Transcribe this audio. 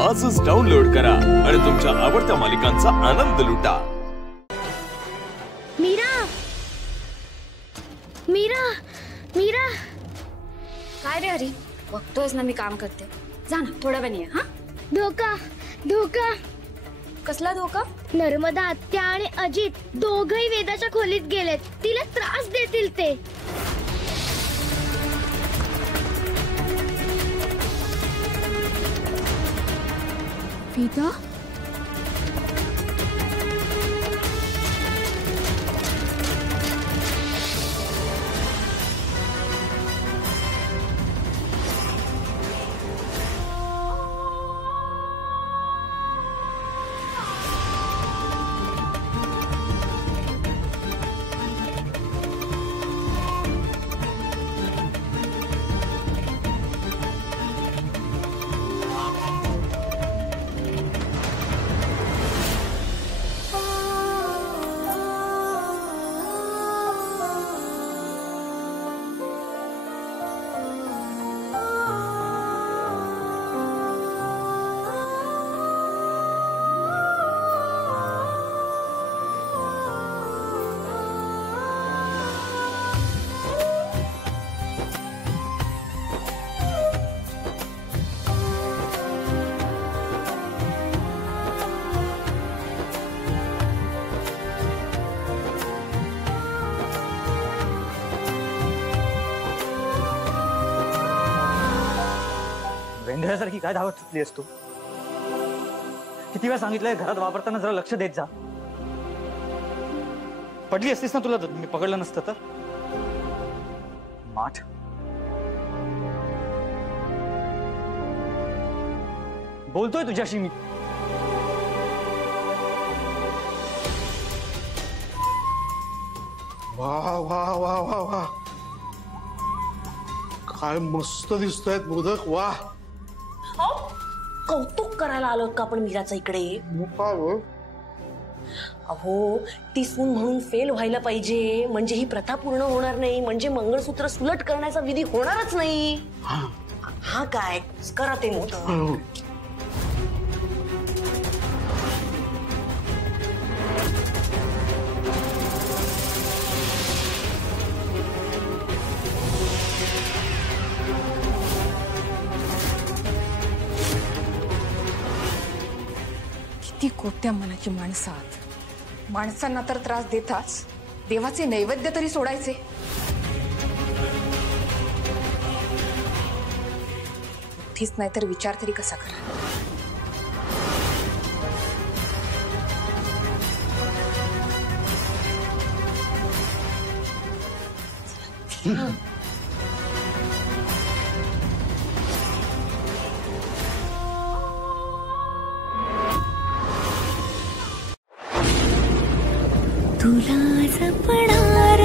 आजच डाउनलोड करा आणि तुमच्या आवडत्या मालिकांचा आनंद लुटा। मीरा मीरा मीरा काय रे हरी, बघतोयस ना मी काम करते। जा ना थोड्या वेळाने ये। हां, धोका धोका। कसला धोका? नर्मदा आत्या आणि अजित दोघही वेदाच्या खोलीत गेलेत, तिला त्रास देतील ते। वेदा, वेंढळ्यासारखी काय धावत सुटली असतो? किती वेळा सांगितलंय घरात वापरताना जरा लक्ष देत जा। पडली असतीस ना तुला, मी पकडलं नसतं तर। माठ बोलतोय तुझ्याशी मी। वाह वाह वाह वाह वाह, काय मस्त दिसतायत मोदक। वाह, कौतुक करायला आलो का आपण मीराचा इकडे? अहो, ती सून म्हणून फेल व्हायला पाहिजे, म्हणजे ही प्रथा पूर्ण होणार नाही, म्हणजे मंगळसूत्र सुलट करण्याचा विधी होणारच नाही। हा काय करा ते मोदक। किती कोट्या मनाची माणसं आहात। माणसांना तर त्रास देताच, देवाचे नैवेद्य तरी सोडायचे। बुद्धीच नाही तर विचार तरी कसा करा। तुला जपणार